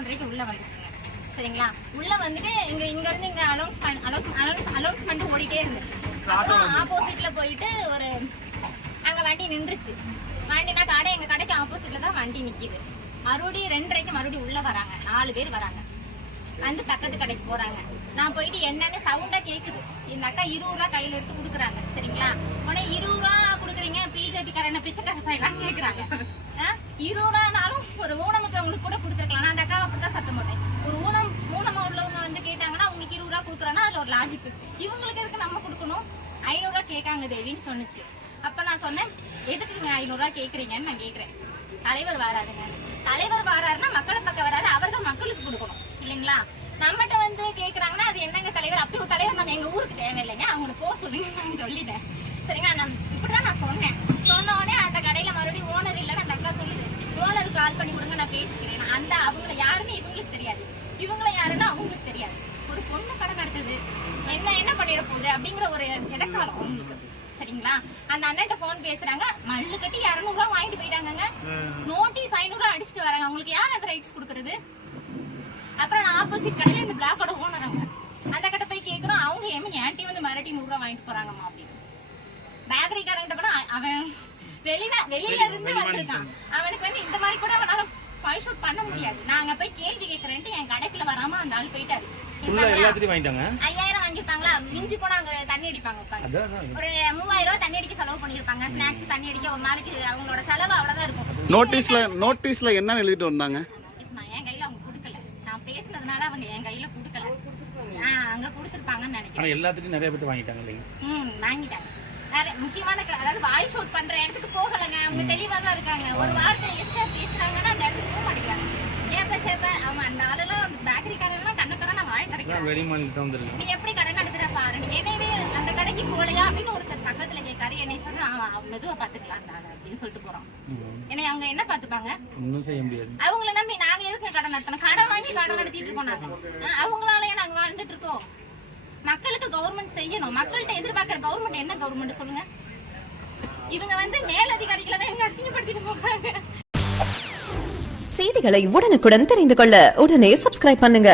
11:30 உள்ள வந்துச்சுங்க. சரிங்களா? உள்ள வந்துட்டு இங்க இருந்து இங்க அனௌன்ஸ்மெண்ட் ஓடிட்டே இருந்துச்சு. அப்புறம் ஆப்போசிட்ல போயிட்டு ஒரு அங்க வண்டி நின்றுச்சு. வண்டினா கடை எங்க கடைக்கு ஆப்போசிட்ல தான் வண்டி நிக்குது. மறுபடியும் 2:30 மறுபடியும் உள்ள வராங்க. 4 பேர் வராங்க. வந்து பக்கத்து கடைக்கு போறாங்க. நான் போயிட்டு என்னன்னு சவுண்டா கேக்குது. இந்த அக்கா 20 ரூபா கையில எடுத்து குடுக்குறாங்க. சரிங்களா? உடனே 20 ரூபா குடுக்குறீங்க பிஜேபி காரன பிச்சைக்கார பையலாம் கேக்குறாங்க. 20 ரூபானாலும் ஒரு ஊனமுற்றவங்களுக்கு கூட கொடுத்துருக்கலாம். நான் அந்த அக்கா அப்படிதான் சத்தம் போட்டேன். ஒரு ஊனமா உள்ளவங்க வந்து கேட்டாங்கன்னா உங்களுக்கு 20 ரூபா கொடுக்குறோன்னா அதுல ஒரு லாஜிக். இவங்களுக்கு எதுக்கு நம்ம கொடுக்கணும்? 500 ரூபா கேட்காங்க தேவின்னு சொன்னிச்சு. அப்ப நான் சொன்னேன், எதுக்குங்க 500 ரூபா கேக்குறீங்கன்னு நான் கேக்குறேன். தலைவர் வராதுங்க. தலைவர் வராருன்னா மக்களை பக்கம் வராது, அவர் தான் மக்களுக்கு கொடுக்கணும் இல்லைங்களா? நம்மகிட்ட வந்து கேக்குறாங்கன்னா அது என்னங்க தலைவர், அப்படி ஒரு தலைவர் நம்ம எங்க ஊருக்கு தேவையில்லைங்க, அவங்களுக்கு போக சொல்லுங்க நான் சொல்லிட்டேன். சரிங்களா? நான் இப்படிதான் நான் சொன்னேன். சொன்ன உடனே அந்த கடையில மறுபடியும் ஓனர் இல்லைன்னு அந்த அக்கா சொல்லுது. ஓனருக்கு கால் பண்ணி கொடுங்க நான் பேசிக்கிறேன். அந்த அவங்களை யாருன்னு இவங்களுக்கு தெரியாது, இவங்களை யாருன்னு அவங்களுக்கு தெரியாது. ஒரு பொண்ணு கடை நடத்துது, என்ன பண்ணிட போகுது அப்படிங்கிற ஒரு இடக்காலம் அவங்களுக்கு. சரிங்களா? அந்த அண்ணன் போன் பேசுறாங்க, மல்லு கட்டி 200 ரூபா வாங்கிட்டு போயிட்டாங்க. நோட்டீஸ் 500 ரூபா அடிச்சுட்டு வராங்க. அவங்களுக்கு யார் அந்த ரைட்ஸ் கொடுக்கறது? அப்புறம் நான் ஆப்போசிட் கடையில இந்த பிளாக்கோட ஓனராங்க அந்த கடை போய் கேட்கிறோம். அவங்க ஏன்ட்டி வந்து மிரட்டி 100 ரூபா வாங்கிட்டு போறாங்கம்மா அப்படின்னு. பேக்கரி காரங்கிட்ட கூட அவன் வெளியில இருந்து வந்திருக்கான். அவனுக்கு வந்து இந்த மாதிரி கூட அவனால ஃபைல் ஷூட் பண்ண முடியாது. நான் அங்க போய் கேள்வி கேட்கறேன்ட்டு என் கடைக்குள்ள வராம அந்த ஆள் போயிட்டாரு. 5000 வாங்கிருப்பாங்களா? மிஞ்சி போனா அங்க தண்ணி அடிப்பாங்க. ஒரு 3000 ரூபாய் தண்ணி அடிக்க செலவு பண்ணிருப்பாங்க. ஸ்நாக்ஸ் தண்ணி அடிக்க ஒரு நாளைக்கு அவங்களோட செலவு அவ்வளவுதான் இருக்கும். நோட்டீஸ்ல என்ன எழுதிட்டு வந்தாங்க? என் கையில அவங்க கொடுக்கல. நான் பேசினதுனால அவங்க என் கையில கொடுக்கல. அங்க கொடுத்துருப்பாங்கன்னு நினைக்கிறேன். எல்லாத்துக்கும் நிறைய பேர் வாங்கிட்டாங்க இல்லைங்க? வாங்கிட்டாங்க. முக்கியமான அதாவது வாய்ஸ் ஷூட் பண்ற இடத்துக்கு போகலங்க. அவங்க தெளிவா தான் இருக்காங்க. ஒரு வார்த்தை எக்ஸ்ட்ரா பேசுறாங்கன்னா அந்த இடத்துக்கு போக மாட்டேங்கிறாங்க. அவன் அந்த ஆளெல்லாம் பேக்கரிக்காரெல்லாம் கண்ணுக்கார நான் வாய் தரைக்கிறேன். நீ எப்படி கடை நடத்துற பாரு. எனவே அந்த கடைக்கு போலையா அப்படின்னு ஒருத்தர் பக்கத்துல கேட்காரு. என்னை சொன்னா அவன் மெதுவா பாத்துக்கலாம் அப்படின்னு சொல்லிட்டு போறான். என்னை அவங்க என்ன பாத்துப்பாங்க? ஒன்னும் செய்ய முடியாது. அவங்கள நம்பி நாங்க எதுக்கு கடை நடத்தணும்? கடை வாங்கி கடை நடத்திட்டு இருக்கோம் நாங்க. அவங்களாலயே நாங்க வாழ்ந்துட்டு இருக்கோம். மக்களுக்கு கவர்மெண்ட் செய்யணும். மக்கள்கிட்ட எதிர்பார்க்கிற கவர்மெண்ட் என்ன கவர்மெண்ட் சொல்லுங்க? இவங்க வந்து மேலதிகாரிகளை தான் இவங்க அசிங்கப்படுத்திட்டு போறாங்க. செய்திகளை உடனுக்குடன் தெரிந்து கொள்ள உடனே சப்ஸ்கிரைப் பண்ணுங்க.